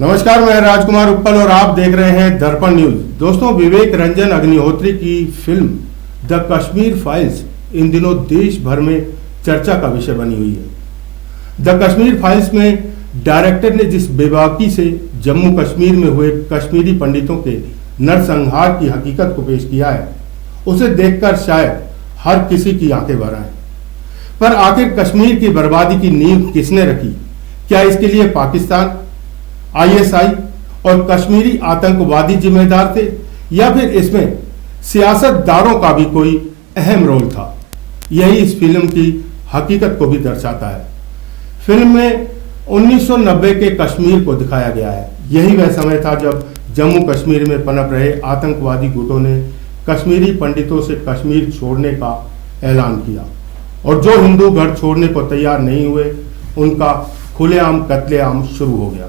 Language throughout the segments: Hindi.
नमस्कार, मैं राजकुमार उप्पल और आप देख रहे हैं दर्पण न्यूज। दोस्तों, विवेक रंजन अग्निहोत्री की film the Kashmir files in दिनों देश भर में चर्चा का विषय बनी हुई है। द कश्मीर फाइल्स में डायरेक्टर ने जिस बेबाकी से जम्मू कश्मीर में हुए कश्मीरी पंडितों के नरसंहार की हकीकत को पेश किया है, उसे देखकर शायद हर किसी की आंखें भर आएं। पर आखिर कश्मीर की बर्बादी की नींव किसने रखी? क्या इसके लिए पाकिस्तान, आईएसआई और कश्मीरी आतंकवादी जिम्मेदार थे, या फिर इसमें सियासतदारों का भी कोई अहम रोल था? यही इस फिल्म की हकीकत को भी दर्शाता है। फिल्म में 1990 के कश्मीर को दिखाया गया है। यही वह समय था जब जम्मू कश्मीर में पनप रहे आतंकवादी गुटों ने कश्मीरी पंडितों से कश्मीर छोड़ने का ऐलान किया, और जो हिंदू घर छोड़ने को तैयार नहीं हुए उनका खुलेआम कत्लेआम शुरू हो गया।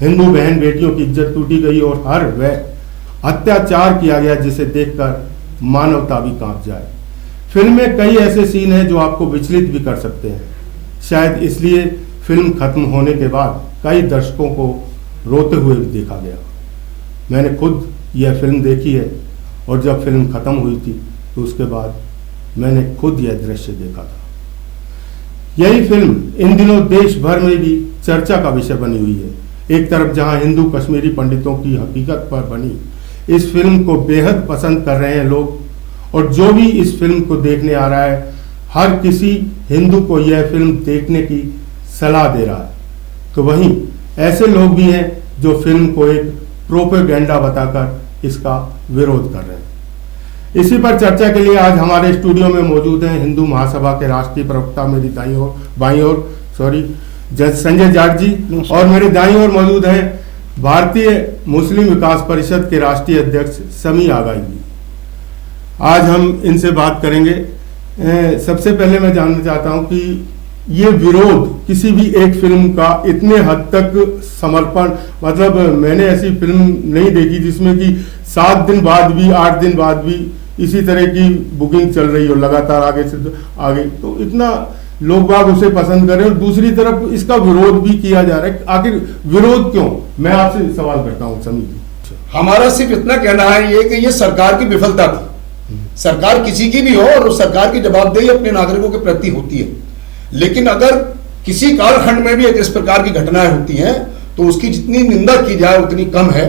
हिंदू बहन बेटियों की इज्जत टूटी गई और हर वह अत्याचार किया गया जिसे देखकर मानवता भी कांप जाए। फिल्म में कई ऐसे सीन हैं जो आपको विचलित भी कर सकते हैं। शायद इसलिए फिल्म खत्म होने के बाद कई दर्शकों को रोते हुए भी देखा गया। मैंने खुद यह फिल्म देखी है और जब फिल्म खत्म हुई थी तो उसके बाद मैंने खुद यह दृश्य देखा था। यही फिल्म इन दिनों देश भर में भी चर्चा का विषय बनी हुई है। एक तरफ जहां हिंदू कश्मीरी पंडितों की हकीकत पर बनी इस फिल्म को बेहद पसंद कर रहे हैं लोग, और जो भी इस फिल्म को देखने आ रहा है हर किसी हिंदू को यह फिल्म देखने की सलाह दे रहा है, तो वहीं ऐसे लोग भी हैं जो फिल्म को एक प्रोपेगेंडा बताकर इसका विरोध कर रहे हैं। इसी पर चर्चा के लिए आज हमारे स्टूडियो में मौजूद हैं हिंदू महासभा के राष्ट्रीय प्रवक्ता मेरी बाईं ओर संजय जाट जी, और मेरे दाईं ओर मौजूद हैं भारतीय मुस्लिम विकास परिषद के राष्ट्रीय अध्यक्ष समी आगाई जी। आज हम इनसे बात करेंगे। सबसे पहले मैं जानना चाहता हूं कि ये विरोध किसी भी एक फिल्म का इतने हद तक समर्पण, मतलब मैंने ऐसी फिल्म नहीं देखी जिसमें कि 7 दिन बाद भी 8 दिन बाद भी इसी तरह की बुकिंग चल रही हो लगातार आगे से आगे, तो इतना लोग बाग उसे पसंद कर रहे हैं और दूसरी तरफ इसका विरोध भी किया जा रहा है। आखिर विरोध क्यों? मैं आपसे सवाल करता हूं समी जी। हमारा सिर्फ इतना कहना है ये कि ये सरकार की विफलता थी। सरकार किसी की भी हो और उस सरकार की जवाबदेही अपने नागरिकों के प्रति होती है, लेकिन अगर किसी कालखंड में भी इस प्रकार की घटनाएं होती हैं तो उसकी जितनी निंदा की जाए उतनी कम है।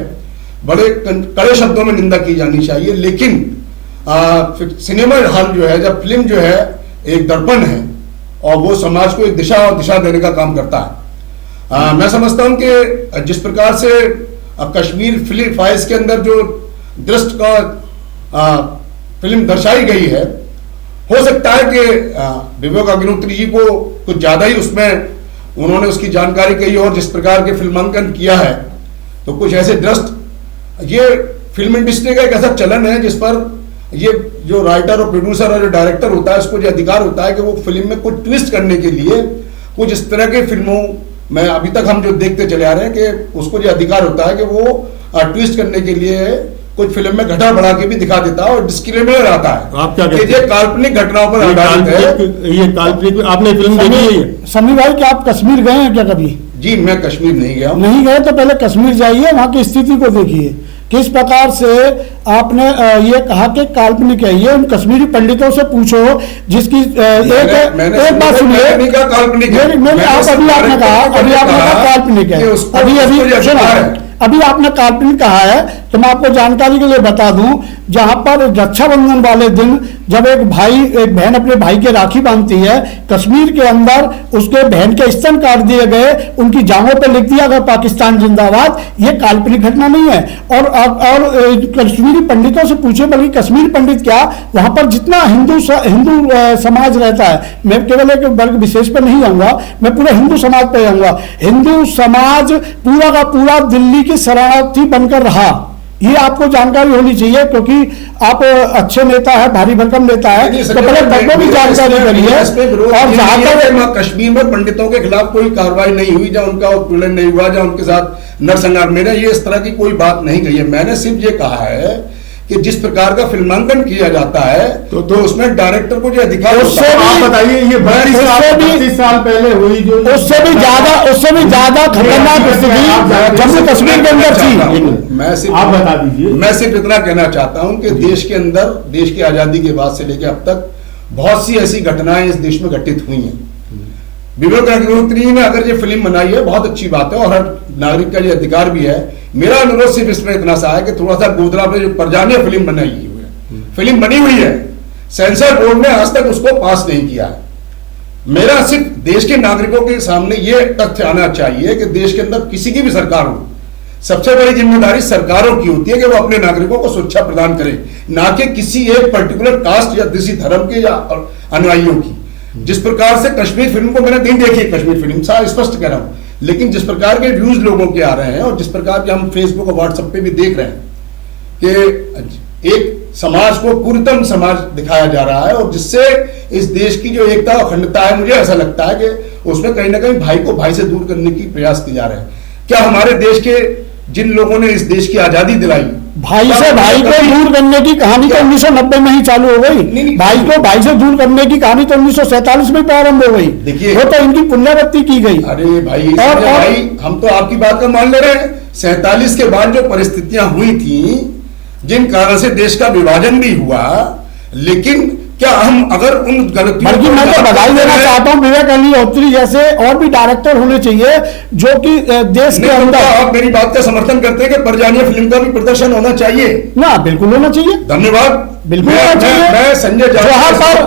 बड़े कड़े शब्दों में निंदा की जानी चाहिए, लेकिन सिनेमा हॉल जो है, जब फिल्म जो है एक दर्पण है और वो समाज को एक दिशा और दिशा देने का काम करता है। मैं समझता हूं कि जिस प्रकार से कश्मीर फिल्म फाइल्स के अंदर जो दृष्टि का फिल्म दर्शाई गई है, हो सकता है कि विवेक अग्निहोत्री जी को कुछ ज्यादा ही उसमें उन्होंने उसकी जानकारी कही और जिस प्रकार के फिल्मांकन किया है, तो कुछ ऐसे दृष्ट, ये फिल्म इंडस्ट्री का एक ऐसा चलन है जिस पर ये जो राइटर और प्रोड्यूसर और जो डायरेक्टर होता है उसको जो अधिकार होता है कि वो फिल्म में कुछ ट्विस्ट करने के लिए कुछ इस तरह के फिल्मों में अभी तक हम जो देखते चले आ रहे हैं कि उसको जो अधिकार होता है कि वो ट्विस्ट करने के लिए कुछ फिल्म में घटा बढ़ा के भी दिखा देता है और डिस्क्लेमर आता है। आप क्या कहते हैं? ये काल्पनिक घटनाओं पर आधारित है। ये काल्पनिक, आपने फिल्म देखी है? समी भाई, क्या आप कश्मीर गए हैं क्या कभी? जी, मैं कश्मीर नहीं गया। नहीं गए तो पहले कश्मीर जाइए, वहां की स्थिति को देखिए। किस प्रकार से आपने ये कहा कि काल्पनिक है, ये उन कश्मीरी पंडितों से पूछो जिसकी एक बात सुनिए। आप आपने कहा काल्पनिक है, अभी आपने काल्पनिक कहा है, तो मैं आपको जानकारी के लिए बता दूं, जहां पर रक्षाबंधन वाले दिन जब एक बहन अपने भाई के राखी बांधती है, कश्मीर के अंदर उसके बहन के स्तन काट दिए गए, उनकी जांघों पर लिख दिया गया पाकिस्तान जिंदाबाद। ये काल्पनिक घटना नहीं है। और कश्मीरी पंडितों से पूछे, बल्कि कश्मीरी पंडित क्या, वहां पर जितना हिंदू समाज रहता है, मैं केवल एक वर्ग विशेष पर नहीं जाऊंगा, मैं पूरा हिंदू समाज पर जाऊंगा। हिंदू समाज पूरा का पूरा दिल्ली की शरणार्थी बनकर रहा, ये आपको जानकारी होनी चाहिए, क्योंकि आप अच्छे नेता है, भारी भरकम नेता है, तो पहले तब भी जानकारी करिए। और जहां तक कश्मीर में पंडितों के खिलाफ कोई कार्रवाई नहीं हुई, जहां उनका उत्पीड़न नहीं हुआ, जहां उनके साथ नरसंहार, मैंने ये इस तरह की कोई बात नहीं कही है। मैंने सिर्फ ये कहा है कि जिस प्रकार का फिल्मांकन किया जाता है तो उसमें डायरेक्टर को जो अधिकार होता है, आप बताइए ये 32 साल पहले हुई जो उससे भी ज्यादा खतरनाक स्थिति जम्मू कश्मीर के अंदर थी। आप बता दीजिए। मैं सिर्फ इतना कहना चाहता हूं कि देश के अंदर, देश की आजादी के बाद से लेकर अब तक बहुत सी ऐसी घटनाएं इस देश में घटित हुई हैं। विवेक अग्निहोत्री ने अगर ये फिल्म बनाई है बहुत अच्छी बात है और हर नागरिक का ये अधिकार भी है। मेरा अनुरोध सिर्फ इसमें इतना सा है कि थोड़ा सा गोधरा में जो परजानिया फिल्म बनाई हुई है, फिल्म बनी हुई है, सेंसर बोर्ड ने आज तक उसको पास नहीं किया है। मेरा सिर्फ देश के नागरिकों के सामने ये तथ्य आना चाहिए कि देश के अंदर किसी की भी सरकार हो, सबसे बड़ी जिम्मेदारी सरकारों की होती है कि वो अपने नागरिकों को सुरक्षा प्रदान करें, ना कि किसी एक पर्टिकुलर कास्ट या किसी धर्म के या अनुयायियों की। जिस प्रकार से कश्मीर फिल्म को मैंने नहीं देखी, कश्मीर फिल्म सारा स्पष्ट कह रहा हूं, लेकिन जिस प्रकार के व्यूज लोगों के आ रहे हैं और जिस प्रकार के हम फेसबुक और व्हाट्सएप पे भी देख रहे हैं कि एक समाज को पूर्णतम समाज दिखाया जा रहा है और जिससे इस देश की जो एकता और अखंडता है, मुझे ऐसा लगता है कि उसमें कहीं ना कहीं भाई को भाई से दूर करने की प्रयास किए जा रहे हैं। क्या हमारे देश के जिन लोगों ने इस देश की आजादी दिलाई, भाई से भाई को दूर करने की कहानी तो 1990 में ही चालू हो गई। भाई को भाई से दूर करने की कहानी तो 1947 में प्रारंभ हो गई। देखिए वो तो इनकी पुण्यवृत्ति की गई। अरे भाई भाई हम तो आपकी बात का मान ले रहे हैं। 47 के बाद जो परिस्थितियां हुई थी, जिन कारण से देश का विभाजन भी हुआ, लेकिन क्या हम अगर उन गलतियों, बल्कि मैं तो बधाई देना चाहता हूं विवेक अग्निहोत्री जैसे और भी डायरेक्टर होने चाहिए जो कि देश के अंदर। आप मेरी बात का समर्थन करते हैं कि परजानिया फिल्म का भी प्रदर्शन होना चाहिए ना? बिल्कुल होना चाहिए। धन्यवाद। बिल्कुल होना चाहिए। मैं संजय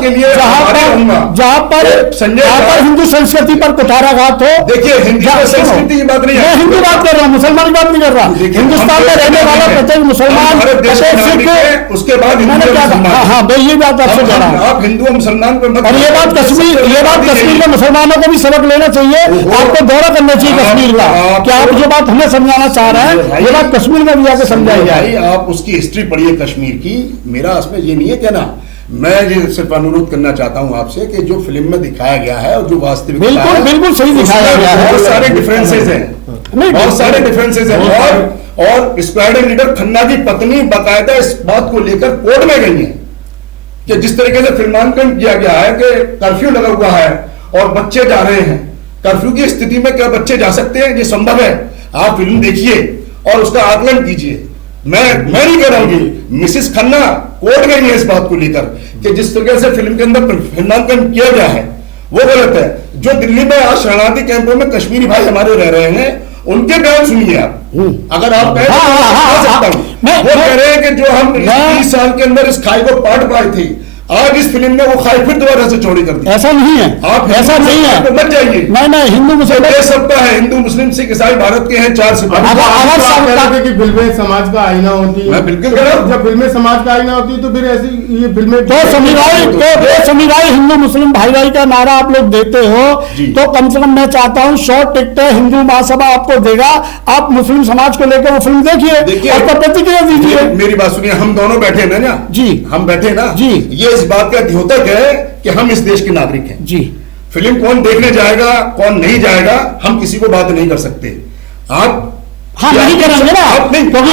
के लिए जहां पर हिंदू संस्कृति पर कुठाराघात हो। देखिए हिंदू संस्कृति की बात नहीं है, मैं हिंदू बात कर रहा हूँ, मुसलमान की बात नहीं कर रहा। हिंदुस्तान में रहने वाला प्रत्येक मुसलमान, उसके बाद ये बात आपसे कह रहा हूँ। आप हिंदू मुसलमान पर मत। और ये बात कश्मीर के मुसलमानों को भी सबक लेना चाहिए। आपको दौरा करना चाहिए कश्मीर का। क्या आप जो बात हमें समझाना चाह रहे हैं ये बात कश्मीर में भी जाकर समझाई जाए। आप उसकी हिस्ट्री पढ़िए कश्मीर की। मेरा इसमें ये नहीं है कहना, मैं ये सिर्फ अनुरोध करना चाहता हूं आपसे कि जो फिल्म में दिखाया गया है और जो वास्तविक बिल्कुल सही दिखाया गया है। बहुत सारे डिफरेंसेस हैं, बहुत सारे डिफरेंसेस हैं। और स्क्वाड्रन लीडर खन्ना की पत्नी बाकायदा इस बात को लेकर कोर्ट में गई है कि जिस तरीके से फिल्मांकन किया गया है कि कर्फ्यू लगा हुआ है और बच्चे जा रहे हैं। कर्फ्यू की स्थिति में क्या बच्चे जा सकते हैं? ये संभव है। आप फिल्म देखिए और उसका आकलन कीजिए। मैं नहीं कह रहा हूं कि मिसिस खन्ना कोर्ट गई है इस बात को लेकर कि जिस तरीके से फिल्म के अंदर फिल्मांकन किया गया है वो गलत है। जो दिल्ली में आज शरणार्थी कैंपों में कश्मीरी भाई हमारे रह रहे हैं, उनके बयान सुनिए आप। अगर आप कहें वो कह रहे हैं कि जो हम 20 साल के अंदर इस खाई को पाट पाए थे, आज इस फिल्म ने वो खाई फिर दोबारा से चौड़ी कर दी। ऐसा नहीं है, आप ऐसा नहीं है, मत जाइए। नहीं हिंदू मुसलमान कह सकता है, हिंदू मुस्लिम सिख ईसाई भारत के हैं 4 सिपाही। कि फिल्में समाज का आईना होती है। मैं बिल्कुल कह रहा हूं, जब फिल्में समाज का आईना होती है तो फिर ऐसी ये फिल्में तो समुदाय हिंदू मुस्लिम भाई का नारा आप लोग देते हो तो कम से कम मैं चाहता हूँ 100 टिकटें हिंदू महासभा आपको देगा। आप मुस्लिम समाज को लेकर वो फिल्म देखिए और प्रतिक्रिया दीजिए। मेरी बात सुनिए, हम दोनों बैठे ना जी, हम बैठे ना जी, ये इस बात का द्योतक है कि हम इस देश के नागरिक हैं जी। फिल्म कौन देखने जाएगा कौन नहीं जाएगा हम किसी को बात नहीं कर सकते। आप नहीं करेंगे ना आप नहीं, क्योंकि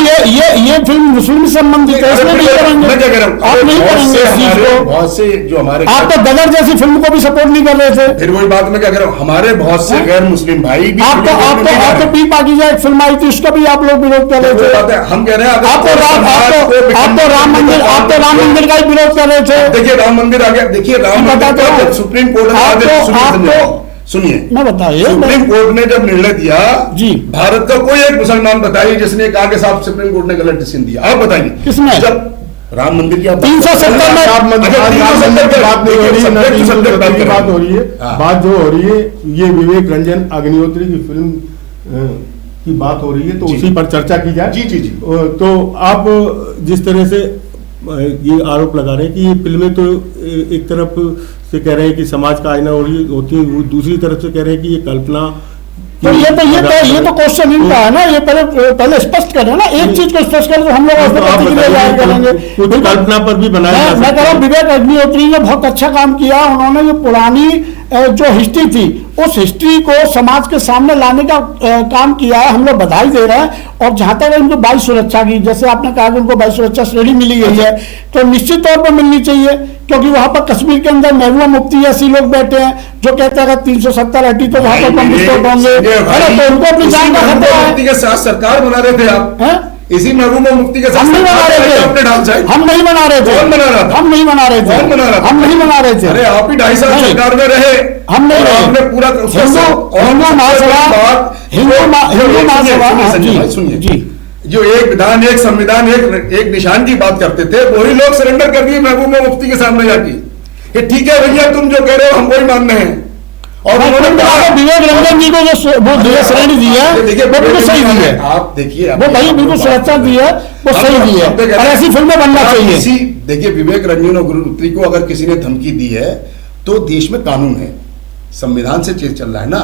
ये फिल्म मुस्लिम संबंधित है, इसमें नहीं करेंगे। मैं क्या कह रहा हूं, आप नहीं करेंगे इस चीज को। बहुत से जो हमारे आप तो गदर जैसी फिल्म को भी सपोर्ट नहीं कर रहे थे। फिर वही बात मैं क्या कह रहा हूं, हमारे बहुत से गैर मुस्लिम भाई भी आपको पी पाकीज़ा एक फिल्म आई थी उसका भी आप लोग विरोध कर रहे थे। हम कह रहे हैं आपको राम मंदिर का ही विरोध कर रहे थे। देखिए राम मंदिर आ गया, देखिए राम मंदिर सुप्रीम कोर्ट सुनिए मैं बताइए, सुप्रीम कोर्ट ने जब निर्णय दिया जी, भारत का कोई एक मुसलमान बताइए जिसने कहा कि साहब सुप्रीम कोर्ट ने गलत डिसीजन दिया। आप बताइए किसने? जब राम मंदिर की 370 की बात हो रही है, बात जो हो रही है ये विवेक रंजन अग्निहोत्री की फिल्म की बात हो रही है तो उसी पर चर्चा की जाए। जी जी जी। तो आप जिस तरह से ये आरोप लगा रहे हैं कि ये फिल्में तो एक तरफ से कह रहे हैं कि समाज का आईना होती है, वो दूसरी तरफ से कह रहे हैं कि ये कल्पना। तो ये तो क्वेश्चन इनका है ना, ये पहले स्पष्ट करें ना, एक चीज को स्पष्ट करें तो हम लोग करेंगे। कुछ कल्पना पर भी बनाया। मैं कह रहा हूँ विवेक अग्निहोत्री ने बहुत अच्छा काम किया। उन्होंने जो पुरानी जो हिस्ट्री थी उस हिस्ट्री को समाज के सामने लाने का काम किया है, हम लोग बधाई दे रहे हैं। और जहां तक उनको वायु सुरक्षा की, जैसे आपने कहा कि उनको वायु सुरक्षा श्रेणी मिली गई है, तो निश्चित तौर पर मिलनी चाहिए, क्योंकि वहां पर कश्मीर के अंदर महबूबा मुफ्ती ऐसी लोग बैठे हैं जो कहते हैं अगर 370 हटी तो वहां पर बम विस्फोट होंगे, तो उनको अपनी जान का खतरा है। के साथ सरकार बना रहे थे आप, इसी महबूबा मुफ्ती के साथ हम नहीं बना रहे थे, हम नहीं बना रहे थे, कौन बना रहा था? हम नहीं बना रहे थे, कौन बना रहा था? हम नहीं बना रहे थे। अरे आप ही 2.5 साल सरकार में रहे, हम नहीं रहे। आपने पूरा हिंदू महासभा सुनिए जी, जो एक विधान, एक संविधान, एक निशान की बात करते थे, वही लोग सरेंडर कर दिए महबूबा मुफ्ती के सामने जाके कि ठीक है भैया तुम जो कह रहे हो हम वही मानने हैं। और उन्होंने विवेक रंजन जी को जो वो श्रेणी दी है वो बिल्कुल सही दी है, आप देखिए वो भाई बिल्कुल सुरक्षा दी है, वो सही दी है, और ऐसी फिल्में बनना चाहिए। देखिए विवेक रंजन और गुरुपुत्री को अगर किसी ने धमकी दी है तो देश में कानून है, संविधान से चीज चल रहा है ना,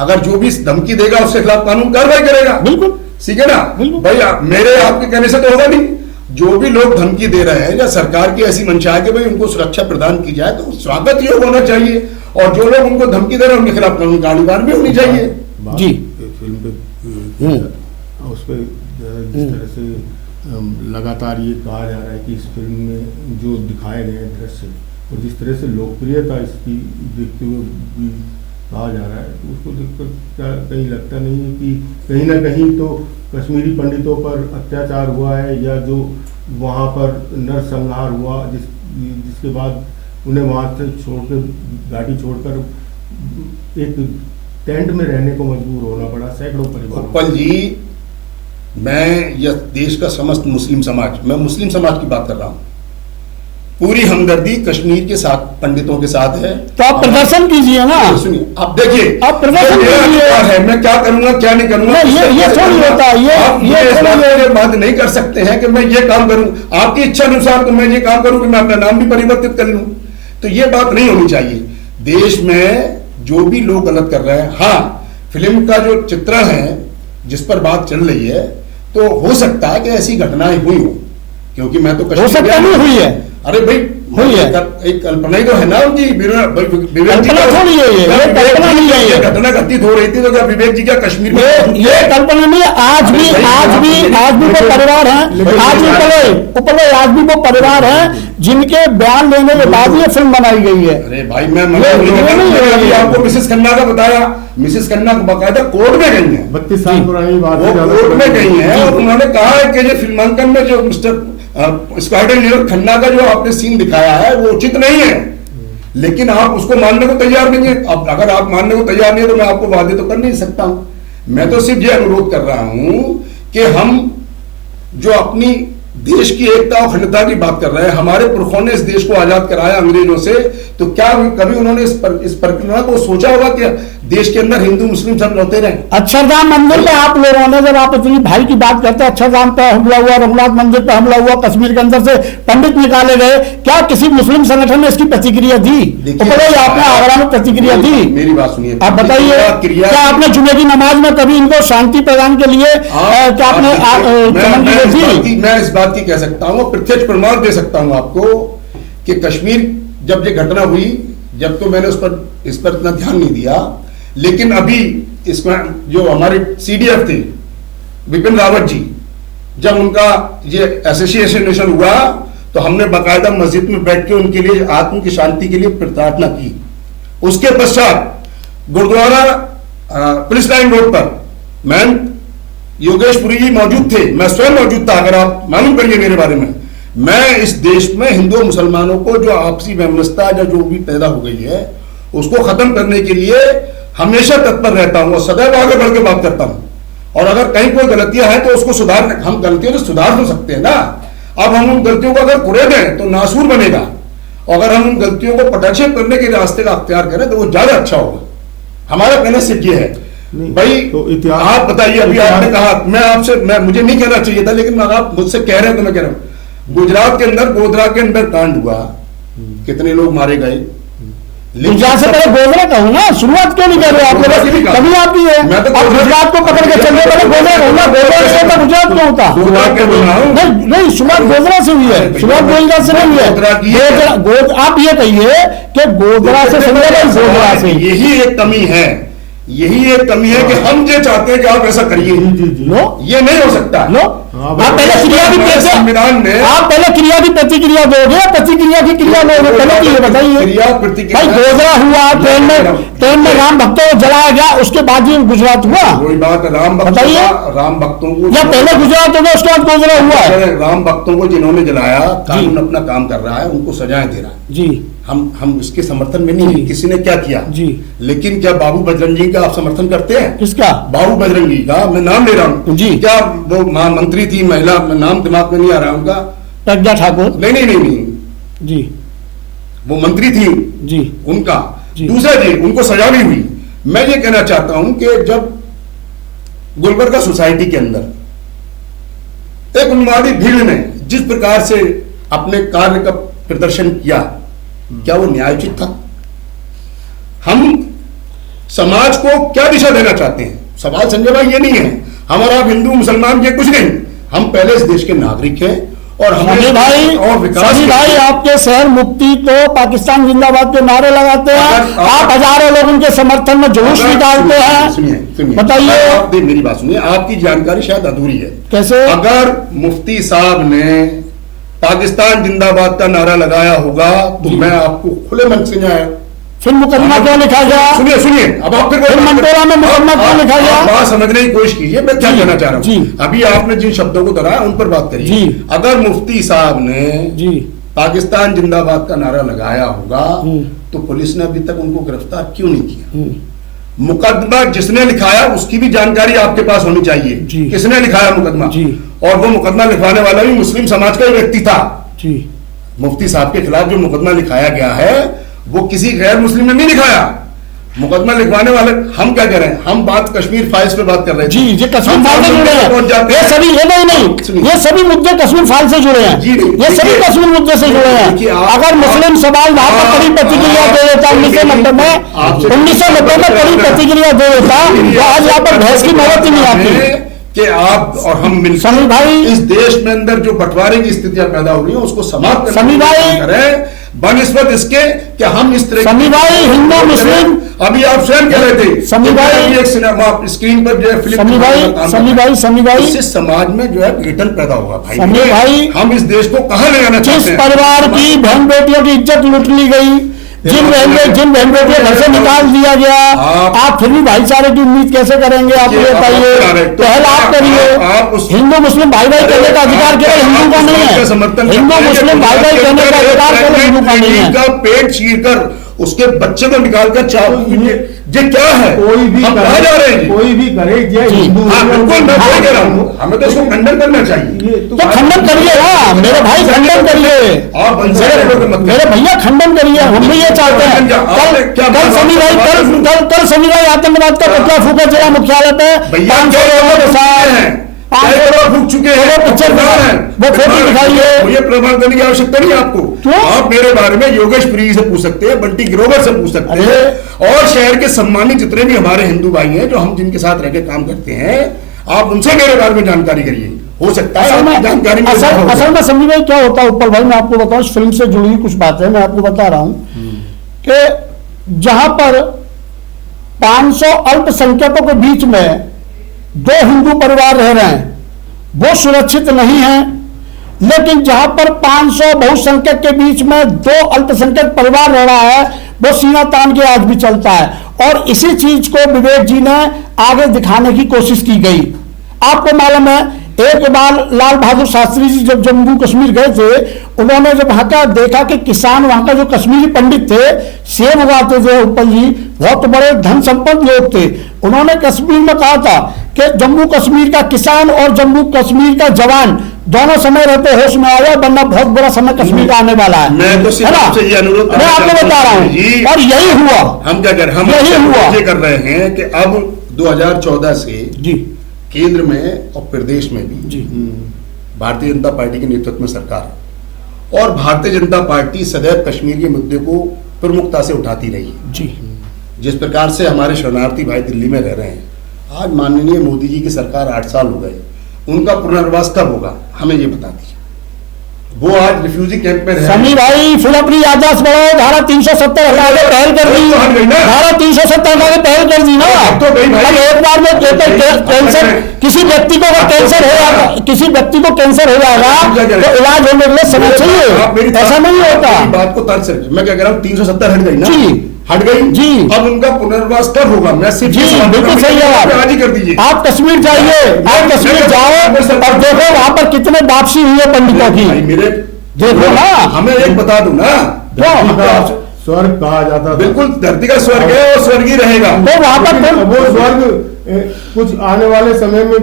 अगर जो भी धमकी देगा उसके खिलाफ कानून कार्रवाई करेगा, बिल्कुल ठीक है ना भाई। मेरे आपके कहने से तो होगा नहीं, जो भी लोग धमकी दे रहे हैं या सरकार की ऐसी मंशा है कि भाई उनको सुरक्षा प्रदान की जाए तो स्वागत योग होना चाहिए, और जो लोग उनको धमकी दे रहे हैं उनके खिलाफ कानूनी कार्रवाई भी होनी चाहिए। जी फिल्म पे उस पर जिस तरह से लगातार ये कहा जा रहा है कि इस फिल्म में जो दिखाए गए दृश्य और जिस तरह से लोकप्रियता इसकी देखते हुए भी कहा जा रहा है, तो उसको देखकर क्या कहीं लगता नहीं है कि कहीं ना कहीं तो कश्मीरी पंडितों पर अत्याचार हुआ है, या जो वहाँ पर नरसंहार हुआ जिसके बाद उन्हें वहाँ से छोड़कर घाटी छोड़कर एक टेंट में रहने को मजबूर होना पड़ा सैकड़ों परिवार। उत्पल जी, मैं यह देश का समस्त मुस्लिम समाज, मैं मुस्लिम समाज की बात कर रहा हूँ, पूरी हमदर्दी कश्मीर के साथ पंडितों के साथ है। तो आप प्रदर्शन कीजिए ना, सुनिए आप देखिए, आप प्रदर्शन कीजिए, मैं क्या करूंगा क्या नहीं करूंगा ये थोड़ी होता है, ये बात नहीं कर सकते हैं कि मैं ये काम करूं आपकी इच्छा अनुसार, तो मैं ये काम करूं कि मैं अपना नाम भी परिवर्तित कर लूं, तो ये बात नहीं होनी चाहिए। देश में जो भी लोग गलत कर रहे हैं, हाँ फिल्म का जो चित्रण है जिस पर बात चल रही है, तो हो सकता है कि ऐसी घटनाएं हुई हो, क्योंकि मैं तो हो सकता नहीं हुई है। अरे भाई हुई है, एक कल्पना ही तो है ना उनकी, विवेक जी का घटना घटित हो रही थी, तो क्या विवेक जी क्या कश्मीर में ये कल्पना नहीं है। आज भी वो परिवार हैं, आज भी वो परिवार हैं जिनके बयान लेने के बाद ये फिल्म बनाई गई है। अरे भाई मैं आपको मिसेस खन्ना का बताया, मिसेस खन्ना को बाकायदा कोर्ट में गई है, 32 साल पुरानी बात है, कोर्ट में गई है, और उन्होंने कहा है कि ये फिल्मांकन में जो मिस्टर स्पाइडर लीडर खन्ना का जो आपने सीन दिखाया है वो उचित नहीं है, लेकिन आप उसको मानने को तैयार नहीं है। अब अगर आप मानने को तैयार नहीं है तो मैं आपको वादे तो कर नहीं सकता हूं। मैं तो सिर्फ ये अनुरोध कर रहा हूं कि हम जो अपनी देश की एकता और अखंडता की बात कर रहे हैं, हमारे पुरखों ने इस देश को आजाद कराया अंग्रेजों से, तो क्या कभी उन्होंने इस प्रक्रिया को सोचा होगा कि देश के अंदर हिंदू मुस्लिम सब रहते रहे? अक्षरधाम मंदिर पे आप लोगों ने, जब आप इतनी भाई की बात करते हैं, अक्षरधाम पे हमला हुआ, रघुनाथ मंदिर पे हमला हुआ, कश्मीर के अंदर से पंडित निकाले गए, क्या किसी मुस्लिम संगठन ने इसकी प्रतिक्रिया दी? आपने आगरा में प्रतिक्रिया दी? मेरी बात सुनिए, आप बताइए, क्या आपने जुमे की नमाज में कभी इनको शांति प्रदान के लिए क्या आपने दी? मैं इस बात की कह सकता हूं, प्रत्यक्ष प्रमाण दे सकता हूं आपको कि कश्मीर जब ये घटना हुई, जब तो मैंने इस पर इतना ध्यान नहीं दिया, लेकिन अभी इसमें जो हमारे सीडीएफ थे विपिन रावत जी, जब उनका ये एसोसिएशन हुआ तो हमने बाकायदा मस्जिद में बैठ के उनके लिए आत्म की शांति के लिए प्रार्थना की। उसके पश्चात गुरुद्वारा पुलिस लाइन रोड पर मैन योगेश पुरी जी मौजूद थे, मैं स्वयं मौजूद था, अगर आप मालूम करिए मेरे बारे में। मैं इस देश में हिंदू मुसलमानों को जो आपसी वैमनस्यता जो भी पैदा हो गई है उसको खत्म करने के लिए हमेशा तत्पर रहता हूं और सदैव आगे बढ़ के बात करता हूं, और अगर कहीं कोई गलतियां हैं तो उसको सुधार, हम गलतियों को सुधार तो सकते हैं ना। अब हम उन गलतियों को अगर कुरे दें तो नासूर बनेगा, अगर हम उन गलतियों को पटाक्षेप करने के रास्ते का अख्तियार करें तो वो ज्यादा अच्छा होगा। हमारा कहना सिर्फ ये है भाई, तो आप बताइए, अभी आपने कहा, मैं आपसे मुझे नहीं कहना चाहिए था, लेकिन आप मुझसे कह रहे हैं तो मैं कह रहा हूं, गुजरात के अंदर गोधरा के अंदर कांड हुआ, कितने लोग मारे गए, गुजरात से पहले गोधरा कहूँ ना, शुरुआत क्यों नहीं कर रहे आप लोग? कभी आपकी है, मैं तो गुजरात को पकड़ के चलने वाले गोधरा कहूँ ना, गोधरा से गुजरात क्यों होता। नहीं, शुरुआत गोधरा से हुई है, शुरुआत गोधरा से नहीं हुई है। आप ये कहिए कि गोधरा से, संजय भाई गोधरा से। यही एक कमी है, यही एक कमी है कि हम ये चाहते हैं कि आप ऐसा करिए, ये नहीं हो सकता। आप पहले क्रिया की संविधान में, आप पहले क्रिया की प्रतिक्रिया दोगे, प्रतिक्रिया की क्रिया दोगे, पहले ये बताइए भाई। गोधरा हुआ, ट्रेन में राम भक्तों को जलाया गया, उसके बाद ही गुजरात हुआ। कोई बात, राम भक्तों को या पहले गुजरात होगा उसके बाद गोधरा हुआ। राम भक्तों को जिन्होंने जलाया, कानून अपना काम कर रहा है, उनको सजाएं दे रहा है जी। हम इसके समर्थन में नहीं है, किसी ने क्या किया जी। लेकिन क्या बाबू बजरंगी का आप समर्थन करते हैं? किसका? बाबू बजरंगी का, मैं नाम ले रहा हूँ जी। क्या वो मंत्री थी, महिला, नाम दिमाग में नहीं आ रहा उनका, प्रज्ञा ठाकुर? नहीं जी, वो मंत्री थी जी, उनका दूसरा जी, उनको सजा भी हुई। मैं ये कहना चाहता हूं कि जब गुलबर्गा सोसाइटी के अंदर एक उन्मादी भीड़ ने जिस प्रकार से अपने कार्य का प्रदर्शन किया, क्या वो न्यायोचित था? हम समाज को क्या दिशा देना चाहते हैं? सवाल संजय भाई ये नहीं है हमारा हिंदू मुसलमान ये कुछ नहीं, हम पहले इस देश के नागरिक हैं और हमें भाई और विकास भाई आपके शहर मुक्ति तो पाकिस्तान जिंदाबाद के नारे लगाते हैं, आप हजारों लोग उनके समर्थन में जुलूस निकालते हैं। सुनिए बताइए, मेरी बात सुनिए, आपकी जानकारी शायद अधूरी है। कैसे? अगर मुफ्ती साहब ने पाकिस्तान जिंदाबाद का नारा लगाया होगा तो मैं आपको खुले मन से फिर मुकदमा क्यों लिखा गया? सुनिए अब आप फिर मंटोला में मुकदमा क्यों लिखा गया? बात समझने की कोशिश कीजिए, मैं क्या कहना चाह रहा हूँ। अभी आपने जिन शब्दों को दोहराया उन पर बात करिए। अगर मुफ्ती साहब ने पाकिस्तान जिंदाबाद का नारा लगाया होगा तो पुलिस ने अभी तक उनको गिरफ्तार क्यों नहीं किया? मुकदमा जिसने लिखाया उसकी भी जानकारी आपके पास होनी चाहिए, किसने लिखाया मुकदमा, और वो मुकदमा लिखवाने वाला भी मुस्लिम समाज का ही व्यक्ति था। मुफ्ती साहब के खिलाफ जो मुकदमा लिखाया गया है वो किसी गैर मुस्लिम ने नहीं लिखाया। मुकदमा लिखवाने वाले हम क्या कह रहे हैं, हम बात कश्मीर फाइल्स पे बात कर रहे हैं जी। ये कश्मीर फाइल से जुड़े हैं, ये सभी, ये नहीं, ये सभी मुद्दे कश्मीर फाइल से जुड़े हैं, ये सभी कश्मीर मुद्दे से जुड़े हैं। अगर मुस्लिम समाज वहां पर कड़ी प्रतिक्रिया दे देता 1990 में कड़ी प्रतिक्रिया दे देता तो आज यहाँ पर बहस की नौबत ही नहीं आती कि आप और हम मिलकर समी भाई इस देश में अंदर जो बंटवारे की स्थितियां पैदा हो रही हैं उसको समाप्त समी भाई करें, बनिस्बत इसके कि हम इस तरह समी भाई हिंदू मुस्लिम, अभी आप स्वयं कह रहे थे समी भाई, एक सिनेमा स्क्रीन पर जो है फिल्म, समी भाई इससे समाज में जो है विघटन पैदा होगा। समी भाई, हम इस देश को कहां ले जाना चाहते हैं? जिस परिवार की बहन बेटियों की इज्जत लूट ली गई, जिन बहन बेटियों घर से निकाल दिया गया, आप फिर भी भाईचारे की उम्मीद कैसे करेंगे? आप ये बताइए, पहले आप करिए। हिंदू मुस्लिम भाई भाई कहने का अधिकार केवल हिंदू का नहीं है, हिंदू मुस्लिम भाई भाई कहने का अधिकार केवल हिंदू का नहीं है। पेट चीर कर उसके बच्चे को निकालकर चाकू, ये क्या है? कोई भी करे, कोई भी करे, बिल्कुल मैं वही कह रहा हूँ, हमें तो इसको खंडन करना चाहिए। तो खंडन करिए ना मेरे भाई, खंडन करिए, मेरे भैया खंडन करिए, हम भी ये चाहते हैं। कल समी भाई आतंकवाद का पुतला फूका जिला मुख्यालय पे 500 लोगों के साथ फूक चुके हैं, पिक्चर वो फोटो दिखाइए। मुझे प्रमाण करने की आवश्यकता नहीं आपको, आप मेरे बारे में योगेश प्री से पूछ सकते हैं, बंटी ग्रोवर से पूछ सकते हैं, और शहर के सम्मानित जितने भी हमारे हिंदू भाई हैं जो हम जिनके साथ रहकर काम करते हैं, आप उनसे मेरे बारे में जानकारी करिए। हो सकता है जानकारी असल में समी भाई क्या होता है ऊपर भाई, मैं आपको बताऊं, इस फिल्म से जुड़ी हुई कुछ बातें मैं आपको बता रहा हूं कि जहां पर 500 अल्पसंख्यकों के बीच में 2 हिंदू परिवार रह रहे हैं वो सुरक्षित नहीं है, लेकिन जहां पर 500 बहुसंख्यक के बीच में 2 अल्पसंख्यक परिवार रह रहा है वो सीना तान के आज भी चलता है। और इसी चीज को विवेक जी ने आगे दिखाने की कोशिश की गई। आपको मालूम है एक बार लाल बहादुर शास्त्री जी जब जम्मू कश्मीर गए थे, उन्होंने जब वहां का देखा कि किसान, वहां का जो कश्मीरी पंडित थे, सेब उगाते थे, उत्पल जी बहुत बड़े धन संपन्न लोग थे, उन्होंने कश्मीर में कहा था कि जम्मू कश्मीर का किसान और जम्मू कश्मीर का जवान दोनों समय रहते होश में आया, वरना बहुत बड़ा समय कश्मीर का आने वाला है। मैं तो सिर्फ आपसे ये अनुरोध मैं आपको बता रहा हूँ, और यही हुआ। हम क्या कर, हम यही हुआ ये कर रहे हैं कि अब 2014 से जी केंद्र में और प्रदेश में भी जी भारतीय जनता पार्टी के नेतृत्व में सरकार है, और भारतीय जनता पार्टी सदैव कश्मीर के मुद्दे को प्रमुखता से उठाती रही है जी। जिस प्रकार से हमारे शरणार्थी भाई दिल्ली में रह रहे हैं, आज माननीय मोदी जी की सरकार 8 साल हो गए, उनका पुनर्वास कब होगा, हमें ये बता दीजिए। वो आज रिफ्यूजी कैंप में रहे। समी भाई फिर अपनी याददाश्त बढ़ाओ, धारा 370 हटा के पहल कर दी, धारा 370 हटा के पहल कर दी ना। तो भाई एक बार में कैंसर, किसी व्यक्ति को अगर कैंसर हो जाएगा, किसी व्यक्ति को कैंसर हो जाएगा तो इलाज होने के लिए समय चाहिए, ऐसा नहीं होता। बात को तर्क से मैं क्या कह रहा हूँ, 370 हट गई ना जी, हट गई जी। अब उनका पुनर्वास कब होगा? मैं सिर्फ जी बिल्कुल सही है। आज ही कर दीजिए। आप कश्मीर जाइए, आप कश्मीर जाओ और देखो वहां पर कितने वापसी हुई है पंडितों की, मेरे देखो ना। हमें एक बता दो ना, स्वर्ग कहा जाता था। बिल्कुल धरती का स्वर्ग है, वो स्वर्ग ही रहेगा। तो वहां पर वो स्वर्ग कुछ आने वाले समय में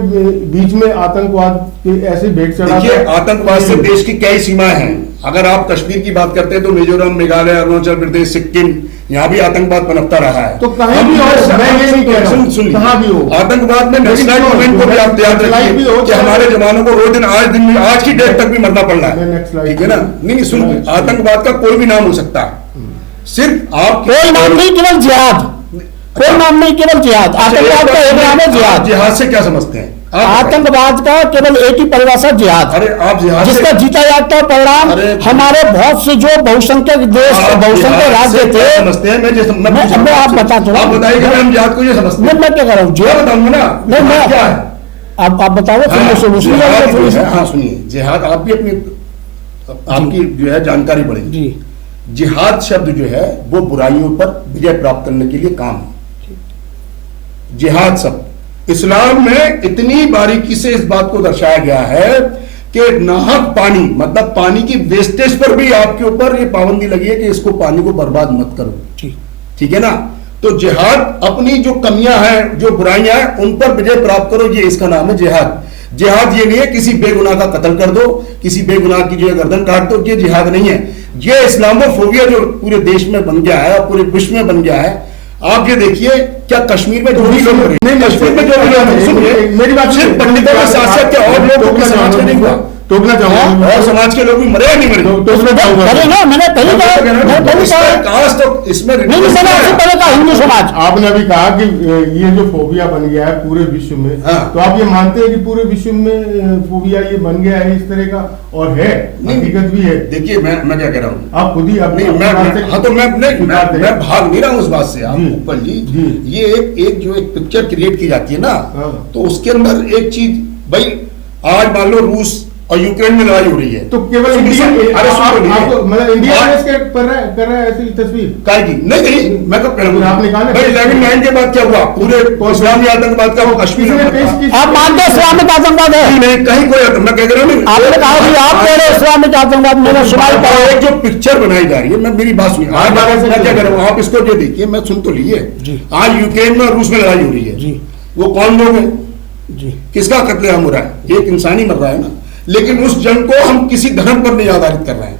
बीच में आतंकवाद के ऐसे भेंट चढ़ा। देखिए आतंकवाद से देश की कई सीमाएं हैं। अगर आप कश्मीर की बात करते हैं तो मिजोरम, मेघालय, अरुणाचल प्रदेश, सिक्किम, यहाँ भी आतंकवाद पनपता रहा है। तो कहीं भी हो, मैं ये नहीं कह रहा हूं, कहाँ भी हो आतंकवाद में नक्सलाइट मूवमेंट को भी आप याद रखिए कि हमारे जवानों को रोज दिन आज की डेट तक भी मरना पड़ रहा है, ठीक है ना। नहीं सुन, आतंकवाद का कोई भी नाम हो सकता है, सिर्फ आप कोई नाम नहीं, केवल जिहाद, कोई नाम नहीं, केवल जिहाद। आतंकवाद का एक नाम है जिहाद। जिहाद से क्या समझते हैं? आतंकवाद का केवल एक ही परिभाषा जिहाद। अरे आप जिहाद जिसका जीता जागता परिणाम हमारे बहुत से जो बहुसंख्यक देश, बहुसंख्यक राज्य थे समझते हैं। मैं आप बता दो, आप बताइए हम जिहाद को ये समझते हैं। मैं क्या कर रहा हूँ, जो बताऊंगा ना, नहीं मैं क्या है आप बताओ। हाँ सुनिए, जिहाद आप भी अपनी आपकी जो है जानकारी बढ़ेगी जी। जिहाद शब्द जो है वो बुराइयों पर विजय प्राप्त करने के लिए काम है। जिहाद शब्द इस्लाम में इतनी बारीकी से इस बात को दर्शाया गया है कि नाहक पानी, मतलब पानी की वेस्टेज पर भी आपके ऊपर ये पाबंदी लगी है कि इसको पानी को बर्बाद मत करो, ठीक है ना। तो जिहाद अपनी जो कमियां हैं, जो बुराइयां हैं, उन पर विजय प्राप्त करो, ये इसका नाम है जिहाद। जिहाद ये नहीं है किसी बेगुनाह का कत्ल कर दो, किसी बेगुनाह की जो है गर्दन काट दो, ये जिहाद नहीं है। ये इस्लामोफोबिया जो पूरे देश में बन गया है और पूरे विश्व में बन गया है। आप ये देखिए, क्या कश्मीर में जो भी लोग नहीं, कश्मीर में जो भी लोग, मेरी बात सिर्फ पंडितों के साथ साथ क्या और लोगों के समाज में नहीं हुआ, टोकना चाहूंगा, और समाज के लोग भी मरे या नहीं मरे, मैंने तो इसमें हिंदू समाज। आपने अभी कहा कि ये जो फोबिया बन गया है पूरे विश्व में, तो आप ये मानते हैं कि पूरे विश्व में फोबिया ये बन गया है इस तरह का, और है हकीकत भी है। देखिए मैं क्या कह रहा हूँ, आप खुद ही मैं भाग नहीं रहा हूँ उस बात से। आप ऊपर जी ये एक जो एक पिक्चर क्रिएट की जाती है ना, तो उसके अंदर एक चीज, भाई आज मान लो रूस और यूक्रेन में लड़ाई हो रही है, तो केवल इंडिया मतलब इंडिया कर रहा है ऐसी तस्वीर काय की नहीं, मैं तो कह रहा हूँ 11/9 के बाद क्या हुआ, पूरे इस्लामी आतंकवाद का वो कश्मीर में आप मानते हैं इस्लामिक आतंकवाद है? नहीं, कहीं कोई, मैं कह रहा हूँ आपने कहा कि आप कह रहे हैं इस्लामिक आतंकवाद, मैंने सुना एक जो पिक्चर बनाई जा रही है, मैं मेरी बात सुनिए, आज मैं क्या कर रहा हूँ, आप इसको जो देखिए, मैं सुन तो लीजिए। आज यूक्रेन में और रूस में लड़ाई हो रही है, वो कौन लोग हैं, किसका कत्लेआम हो रहा है? एक इंसानी मर रहा है ना। लेकिन उस जंग को हम किसी धर्म पर नहीं आधारित कर रहे हैं।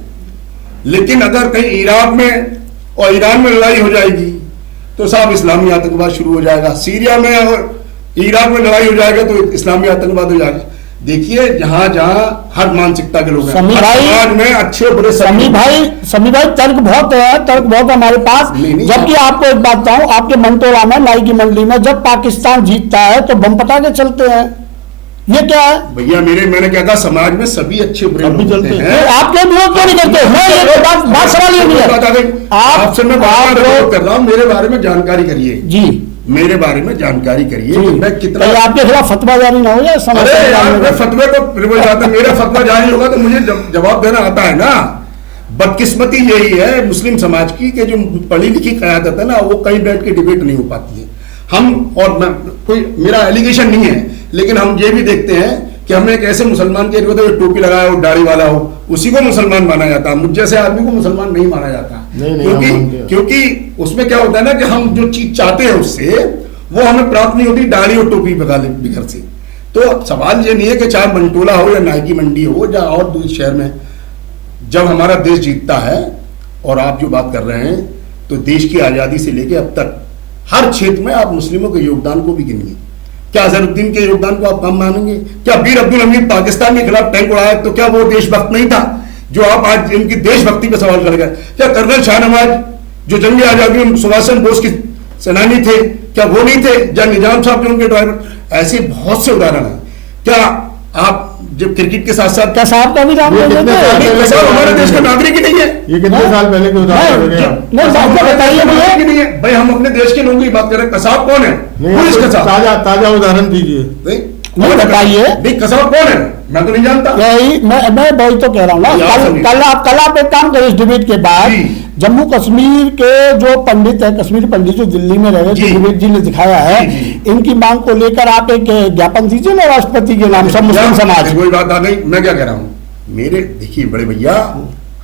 लेकिन अगर कहीं इराक में और ईरान में लड़ाई हो जाएगी तो साहब इस्लामी आतंकवाद शुरू हो जाएगा। सीरिया में और इराक में लड़ाई हो जाएगा तो इस्लामी आतंकवाद हो जाएगा। देखिए जहां जहां हर मानसिकता के लोग हैं, समाज में अच्छे बुरे। समी भाई तर्क बहुत है हमारे पास। जबकि आपको एक बात बताऊं, आपके मंटोला में, नाई की मंडली में जब पाकिस्तान जीतता है तो बम पटाखे चलते हैं, ये क्या है भैया? मैंने क्या कहा, समाज में सभी अच्छे बुरे लोग चलते हैं। आपके विरोध क्यों नहीं करते? मैं ये बात सवाल ये नहीं है, आपसे मैं बात कर रहा हूँ, मेरे बारे में जानकारी करिए जी, मेरे बारे में जानकारी करिए कि मैं कितना, आपके खिलाफ फतवा जारी ना हो जाए। अरे यार, मैं फतवे को प्रिविलेज आता है, मेरा फतवा जारी होगा तो मुझे जवाब देना आता है ना। बदकिस्मती यही है मुस्लिम समाज की कि जो पढ़ी लिखी क़यादत है ना, वो कहीं बैठ के डिबेट नहीं हो पाती है। हम और मैं, कोई मेरा एलिगेशन नहीं है, लेकिन हम ये भी देखते हैं कि हमें एक ऐसे मुसलमान के जो टोपी लगाया हो, दाढ़ी वाला हो, उसी को मुसलमान माना जाता है। मुझ जैसे आदमी को मुसलमान नहीं माना जाता। क्योंकि उसमें क्या होता है ना कि हम जो चीज चाहते हैं उससे वो हमें प्राप्त नहीं होती, दाढ़ी और टोपी बिगर से। तो सवाल ये नहीं है कि चाहे मंटोला हो या नाई की मंडी हो या और दूसरे शहर में, जब हमारा देश जीतता है, और आप जो बात कर रहे हैं, तो देश की आजादी से लेकर अब तक हर क्षेत्र में आप मुस्लिमों के योगदान को भी गिनिए। क्या अजहरुद्दीन के योगदान को आप कम मानेंगे? क्या बीर अब्दुल हमीद पाकिस्तान के खिलाफ टैंक उड़ाया तो क्या वो देशभक्त नहीं था, जो आप आज इनकी देशभक्ति पे सवाल कर गए? क्या कर्नल शाहनवाज जो जंग आजादी में सुभाष चंद्र बोस की सेनानी थे, क्या वो नहीं थे? या निजाम साहब जो उनके ड्राइवर? ऐसे बहुत से उदाहरण हैं। क्या जो क्रिकेट के साथ साथ कसाब का भी नाम ले लेते हैं। कसाब हमारे देश का नागरिक ही नहीं है। ये कितने साल पहले की उदाहरण हो गया? बताइए भैया नहीं है भाई, हम अपने देश के लोगों की बात कर रहे हैं। कसाब कौन है? पुलिस कसाब। ताजा उदाहरण दीजिए। नहीं बताइए, नहीं कसाब कौन है मैं तो नहीं जानता। यही मैं वही तो कह रहा हूँ ना। कल आप एक काम करें, इस डिबेट के बाद जम्मू कश्मीर के जो पंडित है, कश्मीरी पंडित जो दिल्ली में रहे, जो विवेक जी ने दिखाया है, इनकी मांग को लेकर आप एक ज्ञापन दीजिए ना राष्ट्रपति के नाम, सब मुस्लिम समाज। कोई बात आ गई, मैं क्या कह रहा हूँ, मेरे देखिए बड़े भैया,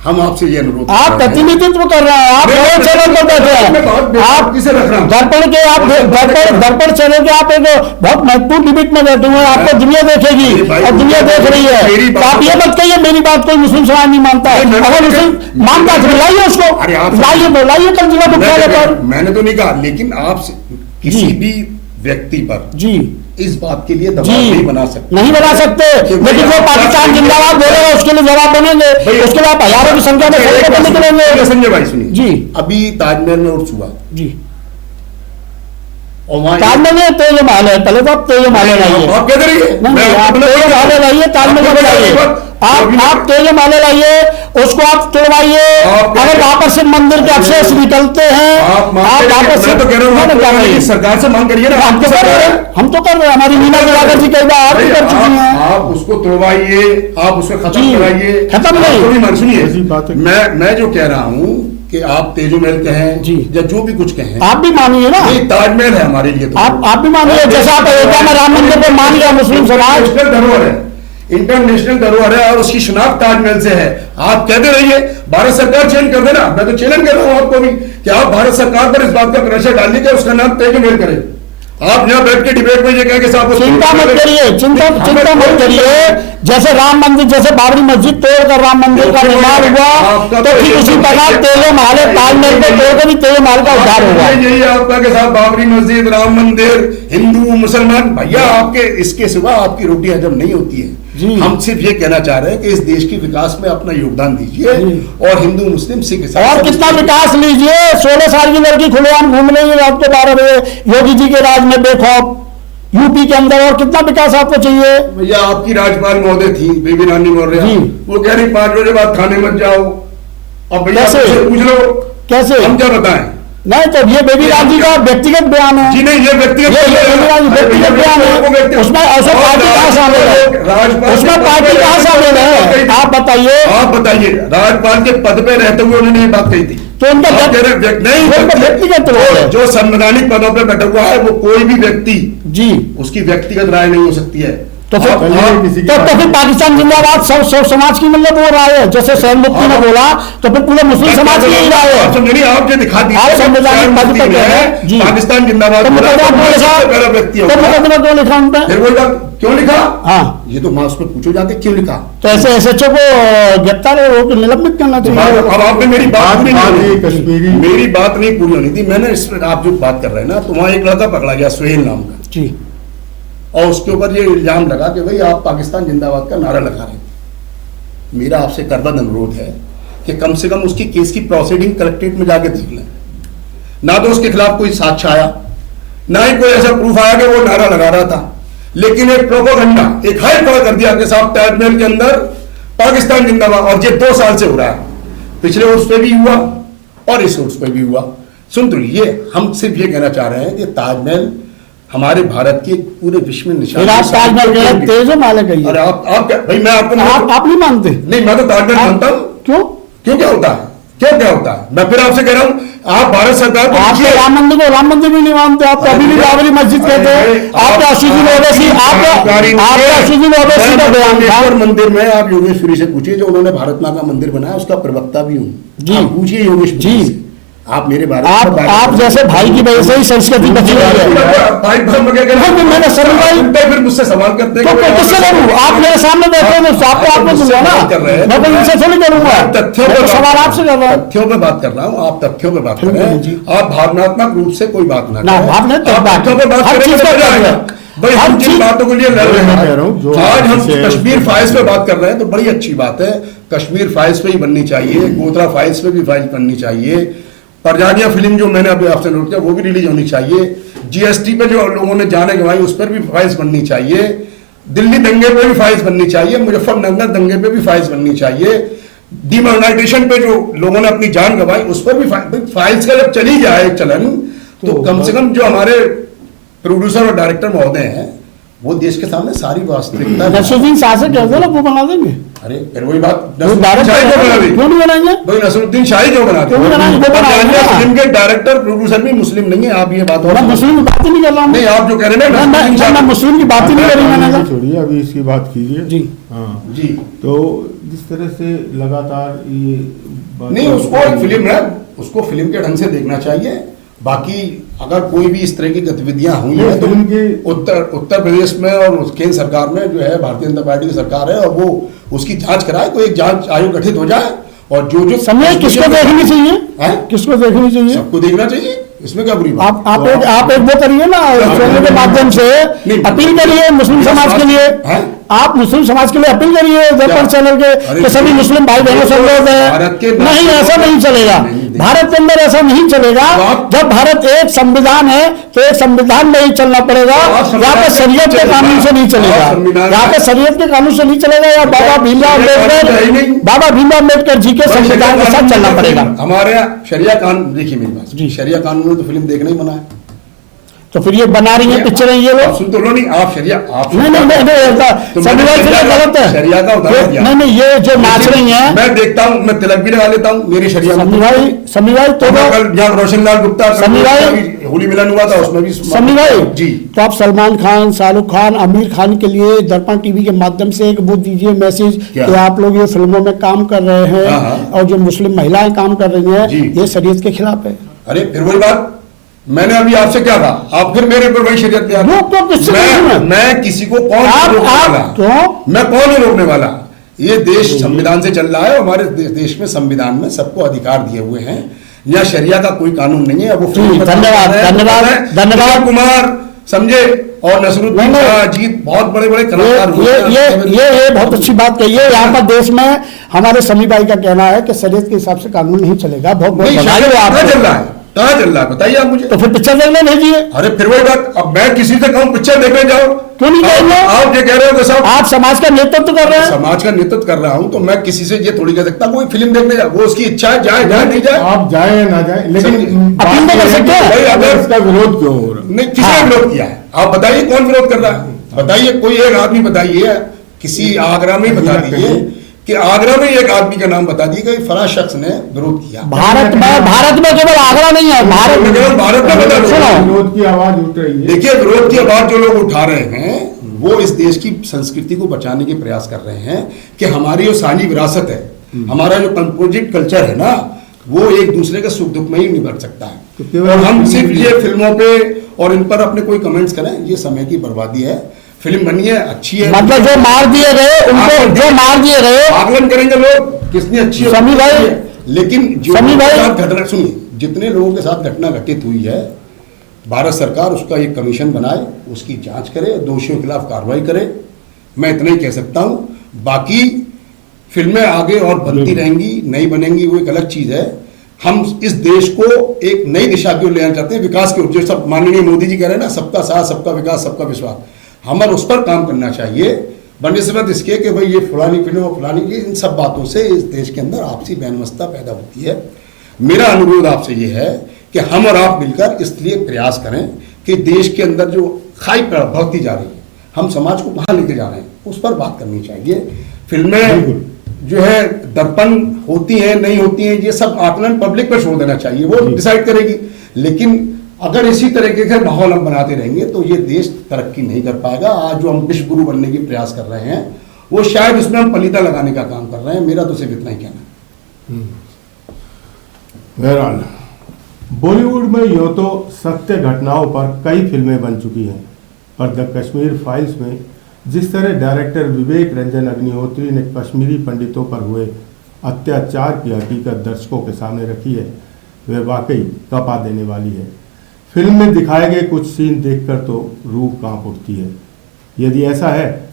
हम आपसे ये अनुरोध, आप प्रतिनिधित्व कर रहे हैं, आप नए चैनल पर बैठे हैं, आप किसे रख रहा हूँ दर्पण के, आप दर्पण चैनल के आप एक बहुत महत्वपूर्ण डिबेट में बैठे हुए हैं, आपको दुनिया देखेगी और दुनिया देख रही है। तो आप ये मत कहिए मेरी बात कोई मुस्लिम समाज नहीं मानता है। अगर मुस्लिम मानता है लाइए उसको, लाइए कल जिला मुख्यालय पर। मैंने तो नहीं कहा, लेकिन आप किसी भी व्यक्ति पर जी इस बात के लिए दबाव नहीं बना सकते, नहीं बना सकते, लेकिन जो पाकिस्तान जिंदाबाद बोलेगा उसके लिए जवाब बनेंगे, उसके लिए आप हजारों की संख्या में निकलेंगे। संजय भाई सुनिए जी, अभी ताजमहल में उर्स हुआ जी, ताजमहल में तेज महल है, पहले तो आप तेज महल लाइए, आप क्या करिए, आप तेज महल लाइए, ताजमहल बनाइए, आप तेज महल लाइए, उसको आप तोड़वाइए। अगर वापस से मंदिर के अवशेष निकलते हैं, आप वापस से, तो कह रहा हूँ सरकार से मांग करिए ना। हम तो कर रहे हैं, हमारी मीना दिवाकर जी कई बार कर चुकी हैं। आप उसको तोड़वाइए, आप उसको खत्म कराइए, खत्म नहीं। सुनिए, मैं जो कह रहा हूँ कि आप तेजो महल कहें जी, या जो भी कुछ कहें, आप भी मानिए ना, ताजमहल है हमारे लिए, तो आप भी मानिए, जैसा आप अयोध्या में राम मंदिर को मान लिया मुस्लिम समाज, धरोहर है, इंटरनेशनल धरोहर है और उसकी शिनाख्त ताजमहल से है। आप कहते रहिए, भारत सरकार चेंज कर देना, मैं तो चैलेंज कर रहा हूं आपको भी कि आप भारत सरकार पर इस बात का प्रेशर डालिए कि उसका नाम तेज महल करें। आप यहाँ बैठ के डिबेट में ये कहेंगे साहब चिंता मत करिए, चिंता मत करिए, जैसे राम मंदिर, जैसे बाबरी मस्जिद तोड़कर राम मंदिर का निर्माण हुआ, तो ठीक उसी प्रकार तेले महल ताजमहल को तोड़कर भी तेले महल का उद्धार होगा। यही आपका के साथ बाबरी मस्जिद, राम मंदिर, हिंदू मुसलमान, भैया आपके इसके सिवा आपकी रोटी हजम नहीं होती है। हम सिर्फ ये कहना चाह रहे हैं कि इस देश की विकास में अपना योगदान दीजिए और हिंदू मुस्लिम सिख और कितना विकास लीजिए। 16 साल की लड़की खुलेआम घूम रही है रात को 12 बजे योगी जी के राज में बेखौफ यूपी के अंदर, और कितना विकास आपको चाहिए। भैया आपकी राज्यपाल महोदय थी बेबी रानी मौर्य, वो कह रही 5 बजे बाद थाने मत जाओ, और भैया पूछ लो कैसे, हम क्या बताएं। नहीं तो ये बेबी राम जी का व्यक्तिगत बयान है जी, नहीं ये व्यक्तिगत बयान है, उसमें ऐसा पार्टी कहाँ शामिल है, उसमें पार्टी कहाँ शामिल है, आप बताइए। राज्यपाल के पद पे रहते हुए उन्होंने ये बात कही थी, तो उनका नहीं व्यक्तिगत जो संवैधानिक पदों पे बैठा हुआ है वो कोई भी व्यक्ति जी उसकी व्यक्तिगत राय नहीं हो सकती है। तो फिर पाकिस्तान जिंदाबाद सब समाज की मतलब वो राय है, जैसे सहन मुफ्ती ने बोला, तो फिर पूरे मुस्लिम समाज की यही राय है। आप जो दिखा दी संवैधानिक पद पर है पाकिस्तान जिंदाबाद, तो मुकदमा क्यों लिखा उन पर, क्यों लिखा? हाँ, ये तो माँ उसमें पूछो जाके क्यों लिखा। तो ऐसे एसएचओ को गिरफ्तार होकर निलंबित करना चाहिए। अब आपने मेरी बात नहीं पूरी होनी थी। मैंने इस पर आप जो बात कर रहे हैं ना, तो वहाँ एक लड़का पकड़ा गया सुहेल नाम का जी, और उसके ऊपर ये इल्जाम लगा कि भाई आप पाकिस्तान जिंदाबाद का नारा लगा रहे थे। मेरा आपसे करबद्ध अनुरोध है कि कम से कम उसकी केस की प्रोसीडिंग कलेक्ट्रेट में जाके देख लें। ना तो उसके खिलाफ कोई साक्ष्य आया, ना ही कोई ऐसा प्रूफ आया कि वो नारा लगा रहा था, लेकिन एक प्रोपेगेंडा, एक हाइप खड़ा कर दिया कि साहब ताजमहल के अंदर पाकिस्तान जिंदाबाद, और ये 2 साल से हो रहा है। पिछले उर्स पे भी हुआ और इस उर्स पे भी हुआ। सुन तो ये हम सिर्फ ये कहना चाह रहे हैं कि ताजमहल हमारे भारत के पूरे विश्व में निशान। ताजमहल तेजो माले गई, और आप क्या भाई, मैं आप नहीं मानते? नहीं, मैं तो ताजमहल मानता हूँ। क्यों क्या होता है, क्या होता है? मैं फिर आपसे कह रहा हूँ, आप भारत सरकार को राम मंदिर को राम मंदिर भी नहीं मानते, आप अभी भी बाबरी मस्जिद कहते हैं। आपके आशीषुद्दीन ओवैसी का बयान था मंदिर में, आप योगेश्वरी से पूछिए जो उन्होंने भारत माँ का मंदिर बनाया, उसका प्रवक्ता भी हूँ जी, पूछिए योगेश्वरी जी। आप मेरे बारे में आप जैसे भाई की वजह से ही संस्कृति बची हुई है। मैंने सरल भाई फिर मुझसे सवाल करते हैं, तो किससे करूँ? आप मेरे सामने बैठे हैं, आपको आपने सुना ना, मैं कोई इनसे थोड़ी करूंगा। तथ्यों पर सवाल आपसे कर रहा हूँ, तथ्यों पे बात कर रहा हूँ, आप तथ्यों पे बात कर रहे हैं। आप भावनात्मक रूप से कोई बात ना तथ्यों पे बात करेंगे। भाई हम जिन बातों के लिए लड़ रहे हैं, आज हम कश्मीर फाइल्स पे बात कर रहे हैं, तो बड़ी अच्छी बात है। कश्मीर फाइल्स पे ही बननी चाहिए, गोधरा फाइल्स पे भी फाइल बननी चाहिए, परजानिया फिल्म जो मैंने अभी आपसे नोट किया वो भी रिलीज होनी चाहिए, जीएसटी पे जो लोगों ने जाने गंवाई उस पर भी फाइल्स बननी चाहिए, दिल्ली दंगे पे भी फाइल्स बननी चाहिए, मुजफ्फरनगर दंगे पे भी फाइल्स बननी चाहिए, डिमोनेटाइजेशन पे जो लोगों ने अपनी जान गंवाई उस पर भी फाइल्स का जब चली जाए चलन, तो कम से कम जो हमारे प्रोड्यूसर और डायरेक्टर महोदय हैं वो देश के सामने सारी वास्तविकता नसरुद्दीन शाह से कह दो ना, वो बना देंगे। अरे फिर वही बात, क्यों नहीं बनाएंगे? भाई नसरुद्दीन शाही क्यों बनाते हैं? फिल्म के डायरेक्टर प्रोड्यूसर भी मुस्लिम नहीं है, आप ये बात मैं मुस्लिम की बात ही नहीं कर रहा हूँ। नहीं, आप जो कह रहे हैं मैं मुस्लिम की बात ही नहीं कर रही मैंने। छोड़िए, अभी इसकी बात कीजिए जी। हाँ जी, तो जिस तरह से लगातार ये नहीं, उसको एक फिल्म है, उसको फिल्म के ढंग से देखना चाहिए। बाकी अगर कोई भी इस तरह की गतिविधियां हुई हैं तो उत्तर प्रदेश में और केंद्र सरकार में जो है भारतीय जनता पार्टी की सरकार है, और वो उसकी जांच कराए, कोई एक जांच आयोग गठित हो जाए, और जो समय किसको देखनी चाहिए, किसको देखनी चाहिए? सबको देखना चाहिए, इसमें क्या बुरी बात? आप एक वो करिए ना, चैनल के माध्यम से अपील करिए मुस्लिम समाज के लिए, आप मुस्लिम समाज के लिए अपील करिए दर्पण चैनल के सभी मुस्लिम भाई बहनों से अनुरोध है। नहीं, ऐसा नहीं चलेगा, भारत के अंदर ऐसा नहीं चलेगा। जब भारत एक संविधान है तो एक संविधान में ही चलना पड़ेगा, यहाँ पे शरीयत के कानून से नहीं चलेगा, यहाँ पे शरीयत के कानून से नहीं चलेगा, या बाबा भीमराव अम्बेडकर जी के संविधान के साथ चलना पड़ेगा। हमारे यहाँ शरिया कानून, देखिए मेरी बात जी, शरिया कानून में तो फिल्म देखना ही मना है, तो फिर ये बना रही है पिक्चरें ये लोग। सुन तो लो, नहीं आप शरिया, आप नहीं गलत है, शरिया का उदाहरण दिया। नहीं, ये जो नाच रही है, मैं देखता हूँ, मैं तिलक भी लगा लेता हूँ मेरी शरिया में। समी भाई तो कल जहाँ रोशनलाल गुप्ता होली मिलन हुआ था उसमें भी समी भाई जी, तो आप सलमान खान, शाहरुख खान, आमिर खान के लिए दर्पण टीवी के माध्यम से एक वो दीजिए मैसेज कि आप लोग ये फिल्मों में काम कर रहे हैं और जो मुस्लिम महिलाएं काम कर रही हैं ये शरीयत के खिलाफ है। अरे फिर वही बात, मैंने अभी आपसे क्या कहा, आप फिर मेरे पर वही शरीयत पे मैं किसी को कौन मैं कौन नहीं रोकने वाला? ये देश संविधान से चल रहा है, हमारे देश में संविधान में सबको अधिकार दिए हुए हैं, यहाँ शरिया का कोई कानून नहीं है। वो धन्यवाद कुमार समझे और नसरुद्दीन अजीत बहुत बड़े बड़े कलाकार ये बहुत अच्छी बात कही है। यहाँ पर देश में हमारे समी भाई का कहना है कि शरीयत के हिसाब से कानून नहीं चलेगा। बहुत चल रहा है, कहाँ चल रहा है बताइए आप मुझे। तो फिर पिक्चर देखने भेजिए। अरे फिर वही बात, अब मैं किसी से कहूँ पिक्चर देखने जाओ, क्यों नहीं कहेंगे? आप ये कह रहे हो कि साहब आप समाज का नेतृत्व कर रहे हैं। समाज का नेतृत्व कर रहा हूँ तो मैं किसी से ये थोड़ी कह सकता कोई फिल्म देखने जाए, वो उसकी इच्छा है, जाए नहीं जाए, आप जाए या ना जाए, लेकिन अपील तो कर सकते हैं। अगर इसका विरोध क्यों हो रहा है? नहीं, किसने विरोध किया है आप बताइए, कौन विरोध कर रहा है बताइए, कोई एक आदमी बताइए, किसी आगरा में बता दीजिए कि आगरा में एक आदमी का नाम बता दिए कि फला शख्स ने विरोध किया। भारत में केवल आगरा नहीं है, भारत में विरोध की आवाज उठ रही है। देखिए, विरोध की आवाज जो लोग उठा रहे हैं वो इस देश की संस्कृति को बचाने के प्रयास कर रहे हैं कि हमारी जो साझी विरासत है, हमारा जो कंपोजिट कल्चर है ना, वो एक दूसरे के सुख दुख में ही निभर सकता है। और हम सिर्फ ये फिल्मों पे और इन पर अपने कोई कमेंट्स करें, ये समय की बर्बादी है। फिल्म बनी है, अच्छी है, मतलब जो मार दिए गए उनको, जो मार दिए गए आकलन करेंगे लोग कितनी अच्छी है समी भाई। लेकिन जो घटना सुनिए, जितने लोगों के साथ घटना घटित हुई है, भारत सरकार उसका एक कमीशन बनाए, उसकी जांच करे, दोषियों के खिलाफ कार्रवाई करे। मैं इतना ही कह सकता हूं। बाकी फिल्में आगे और बनती रहेंगी, नहीं बनेंगी वो एक अलग चीज है। हम इस देश को एक नई दिशा की ओर ले जाना चाहते हैं, विकास की ओर, जो सब माननीय मोदी जी कह रहे हैं ना, सबका साथ, सबका विकास, सबका विश्वास, हमें उस पर काम करना चाहिए। बनस्बत इसके कि भाई ये फलानी फिल्म और फलानी की, इन सब बातों से इस देश के अंदर आपसी बैनमस्ता पैदा होती है। मेरा अनुरोध आपसे ये है कि हम और आप मिलकर इसलिए प्रयास करें कि देश के अंदर जो खाई बढ़ती जा रही है, हम समाज को कहाँ लेके जा रहे हैं, उस पर बात करनी चाहिए। फिल्में जो है दर्पण होती हैं नहीं होती हैं, ये सब आकलन पब्लिक पर छोड़ देना चाहिए, वो डिसाइड करेगी। लेकिन अगर इसी तरीके से माहौल हम बनाते रहेंगे तो ये देश तरक्की नहीं कर पाएगा। आज जो हम विश्व गुरु बनने की प्रयास कर रहे हैं, वो शायद उसमें हम पलीता लगाने का काम कर रहे हैं। मेरा तो सिर्फ इतना ही कहना है। बहरहाल बॉलीवुड में यूँ तो सत्य घटनाओं पर कई फिल्में बन चुकी हैं, पर द कश्मीर फाइल्स में जिस तरह डायरेक्टर विवेक रंजन अग्निहोत्री ने कश्मीरी पंडितों पर हुए अत्याचार की हकीकत दर्शकों के सामने रखी है, वह वाकई कपा देने वाली है। फिल्म में दिखाए गए कुछ सीन देखकर तो रूह कांप उठती है। यदि ऐसा है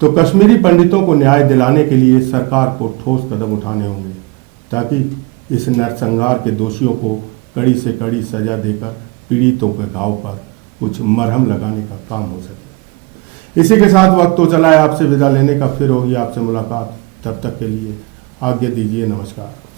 तो कश्मीरी पंडितों को न्याय दिलाने के लिए सरकार को ठोस कदम उठाने होंगे, ताकि इस नरसंहार के दोषियों को कड़ी से कड़ी सजा देकर पीड़ितों के घाव पर कुछ मरहम लगाने का काम हो सके। इसी के साथ वक्त तो चला है आपसे विदा लेने का, फिर होगी आपसे मुलाकात। तब तक के लिए आज्ञा दीजिए, नमस्कार।